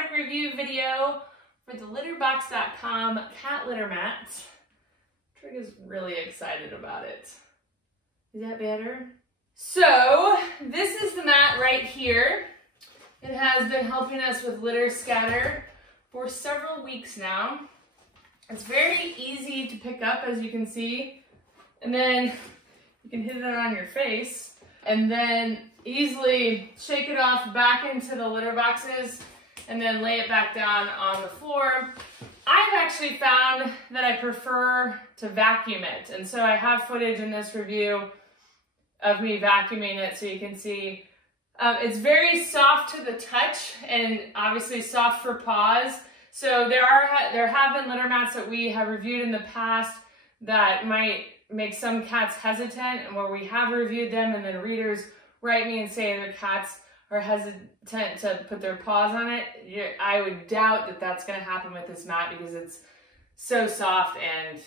product review video for the litterbox.com cat litter mat. Trig is really excited about it. Is that better? So this is the mat right here. It has been helping us with litter scatter for several weeks now. It's very easy to pick up, as you can see, and then you can hit it on your face and then easily shake it off back into the litter boxes and then lay it back down on the floor. I've actually found that I prefer to vacuum it, and so I have footage in this review of me vacuuming it so you can see. It's very soft to the touch and obviously soft for paws. So there have been litter mats that we have reviewed in the past that might make some cats hesitant, and where we have reviewed them and then readers write me and say their cats are hesitant to put their paws on it. I would doubt that that's going to happen with this mat because it's so soft and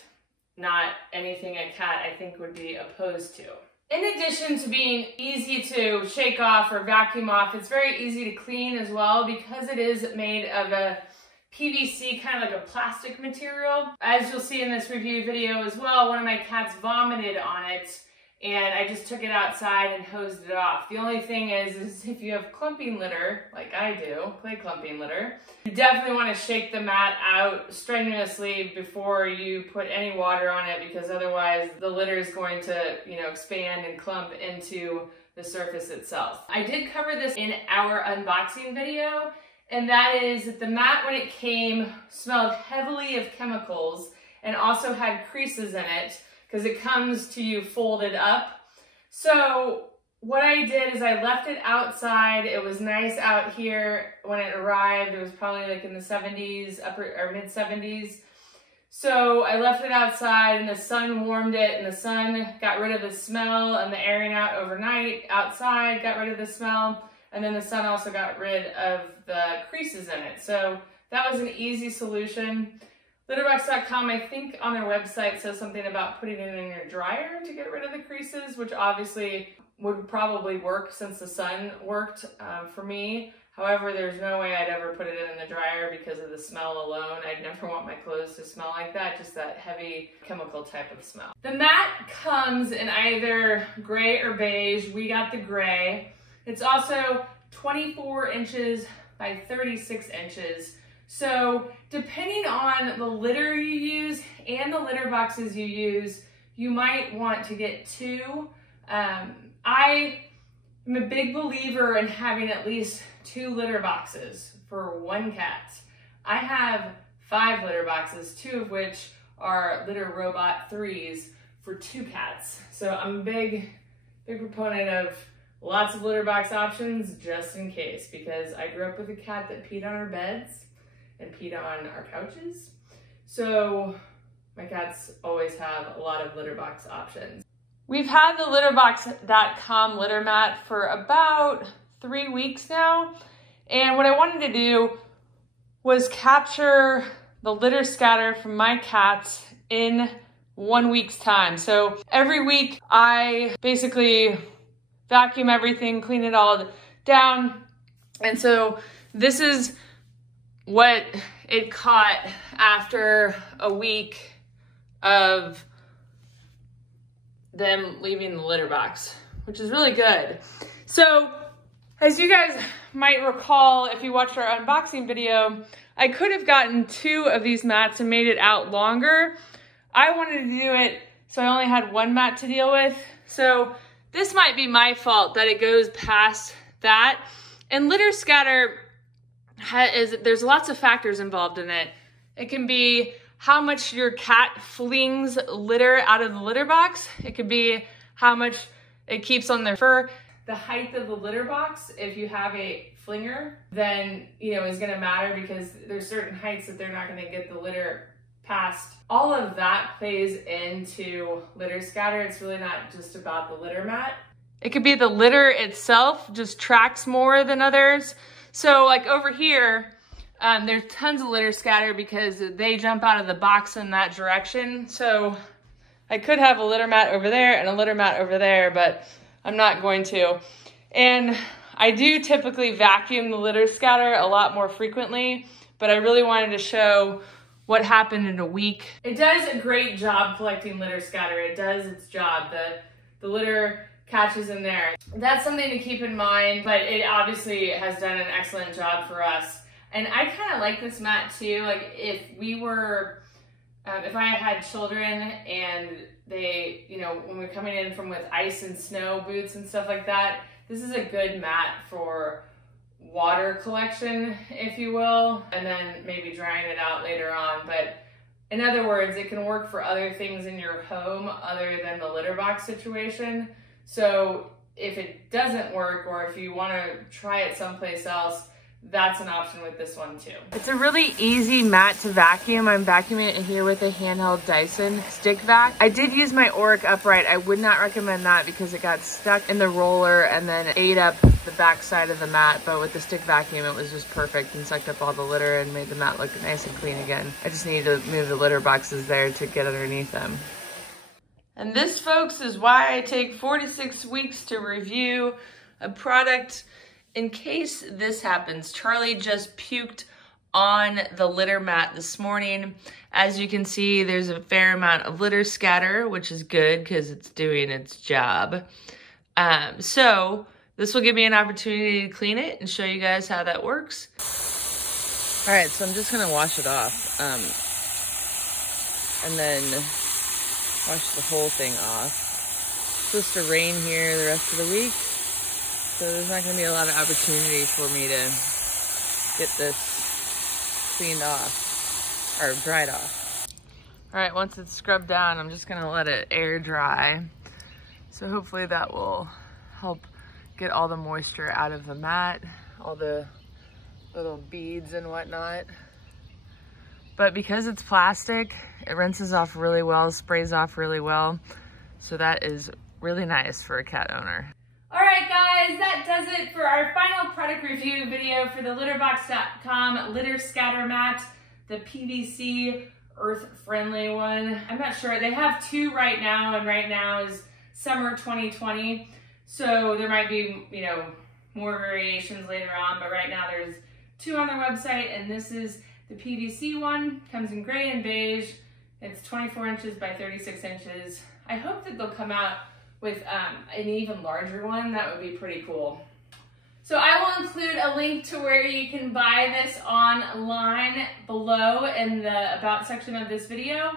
not anything a cat I think would be opposed to. In addition to being easy to shake off or vacuum off, it's very easy to clean as well because it is made of a PVC, kind of like a plastic material. As you'll see in this review video as well, one of my cats vomited on it and I just took it outside and hosed it off. The only thing is if you have clumping litter, like I do, clay clumping litter, you definitely want to shake the mat out strenuously before you put any water on it, because otherwise the litter is going to, expand and clump into the surface itself. I did cover this in our unboxing video, and that is that the mat, when it came, smelled heavily of chemicals and also had creases in it because it comes to you folded up. So what I did is I left it outside. It was nice out here when it arrived. It was probably like in the 70s, upper or mid 70s. So I left it outside and the sun warmed it, and the sun got rid of the smell, and the airing out overnight outside got rid of the smell. And then the sun also got rid of the creases in it. So that was an easy solution. Litterbox.com, I think on their website, says something about putting it in your dryer to get rid of the creases, which obviously would probably work since the sun worked for me. However, there's no way I'd ever put it in the dryer because of the smell alone. I'd never want my clothes to smell like that, just that heavy chemical type of smell. The mat comes in either gray or beige. We got the gray. It's also 24 inches by 36 inches. So depending on the litter you use and the litter boxes you use, you might want to get two. I am a big believer in having at least 2 litter boxes for one cat. I have 5 litter boxes, 2 of which are Litter Robot 3s for 2 cats. So I'm a big proponent of lots of litter box options just in case, because I grew up with a cat that peed on our beds and peed on our couches. So my cats always have a lot of litter box options. We've had the litterbox.com litter mat for about 3 weeks now. And what I wanted to do was capture the litter scatter from my cats in 1 week's time. So every week I basically vacuum everything, clean it all down. And so this is what it caught after a week of them leaving the litter box, which is really good. So as you guys might recall, if you watched our unboxing video, I could have gotten 2 of these mats and made it out longer. I wanted to do it so I only had 1 mat to deal with. So this might be my fault that it goes past that. And litter scatter there's lots of factors involved in it. It can be how much your cat flings litter out of the litter box. It could be how much it keeps on their fur. The height of the litter box, if you have a flinger, then is gonna matter because there's certain heights that they're not gonna get the litter past. All of that plays into litter scatter. It's really not just about the litter mat. It could be the litter itself just tracks more than others. So like over here, there's tons of litter scatter because they jump out of the box in that direction. So I could have a litter mat over there and a litter mat over there, but I'm not going to. And I do typically vacuum the litter scatter a lot more frequently, but I really wanted to show what happened in a week. It does a great job collecting litter scatter. It does its job. The litter catches in there. That's something to keep in mind, but it obviously has done an excellent job for us. And I kind of like this mat too. Like if we were, if I had children and they, you know, when we're coming in from with ice and snow boots and stuff like that, this is a good mat for water collection, if you will, and then maybe drying it out later on. But in other words, it can work for other things in your home other than the litter box situation. So if it doesn't work, or if you want to try it someplace else, that's an option with this one too. It's a really easy mat to vacuum. I'm vacuuming it here with a handheld Dyson stick vac. I did use my Oric upright. I would not recommend that because it got stuck in the roller and then ate up the back side of the mat. But with the stick vacuum, it was just perfect and sucked up all the litter and made the mat look nice and clean again. I just needed to move the litter boxes there to get underneath them. And this, folks, is why I take 4 to 6 weeks to review a product. In case this happens, Charlie just puked on the litter mat this morning. As you can see, there's a fair amount of litter scatter, which is good because it's doing its job. So this will give me an opportunity to clean it and show you guys how that works. All right, so I'm just gonna wash it off and then wash the whole thing off. It's supposed to rain here the rest of the week, so there's not going to be a lot of opportunity for me to get this cleaned off, or dried off. All right, once it's scrubbed down, I'm just going to let it air dry. So hopefully that will help get all the moisture out of the mat, all the little beads and whatnot. But because it's plastic, it rinses off really well, sprays off really well. So that is really nice for a cat owner. All right, guys, that does it for our final product review video for the litterbox.com litter scatter mat, the PVC earth-friendly one. I'm not sure. They have 2 right now, and right now is summer 2020. So there might be, you know, more variations later on, but right now there's 2 on their website, and this is the PVC one. Comes in gray and beige. It's 24 inches by 36 inches. I hope that they'll come out with an even larger one. That would be pretty cool. So I will include a link to where you can buy this online below in the About section of this video.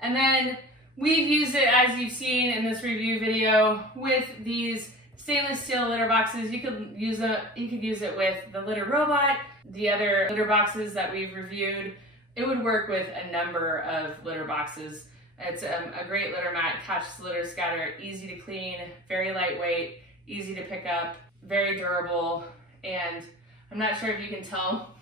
And then we've used it, as you've seen in this review video, with these stainless steel litter boxes. You could use it with the litter robot, the other litter boxes that we've reviewed. It would work with a number of litter boxes. It's a great litter mat, catches litter scatter, easy to clean, very lightweight, easy to pick up, very durable, and I'm not sure if you can tell,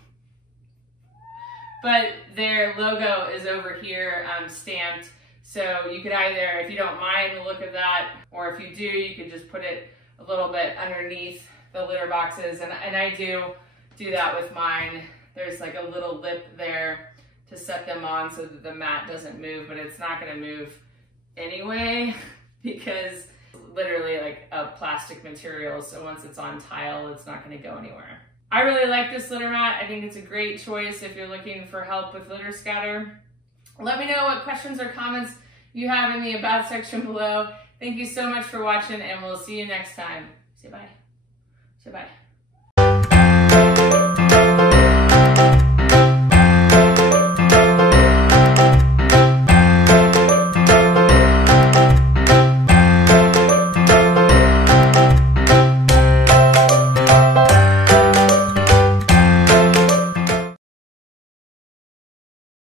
but their logo is over here stamped. So you could either, if you don't mind the look of that, or if you do, you could just put it a little bit underneath the litter boxes. And I do that with mine. There's like a little lip there to set them on so that the mat doesn't move, but it's not gonna move anyway because literally like a plastic material. So once it's on tile, it's not gonna go anywhere. I really like this litter mat. I think it's a great choice if you're looking for help with litter scatter. Let me know what questions or comments you have in the About section below. Thank you so much for watching, and we'll see you next time. Say bye. Say bye.